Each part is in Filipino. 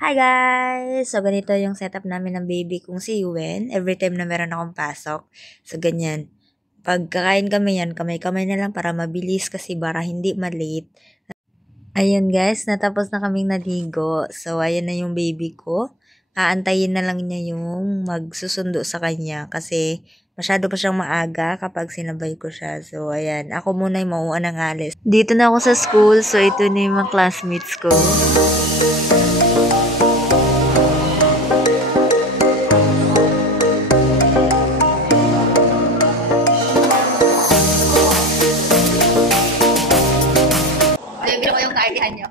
Hi guys! So, ganito yung setup namin ng baby kong si Yuen. Every time na meron akong pasok. So, ganyan. Pag kakain kami yan, kamay-kamay na lang para mabilis kasi para hindi malate. Ayun guys, natapos na kaming naligo. So, ayan na yung baby ko. Aantayin na lang niya yung magsusundo sa kanya kasi masyado pa siyang maaga kapag sinabay ko siya. So, ayan. Ako muna yung mauuan ng alis. Dito na ako sa school. So, ito na yung mga classmates ko. Bibiro ko yung kaartihan nyo.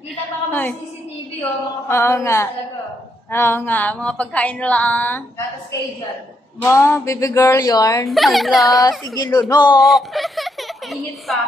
Kita pa kami sa CCTV mga Oo nga. talaga. Oo nga, mga pagkain lang. Gatas kayo dyan. Baby girl yarn. Hala, sige lunok. Init pa.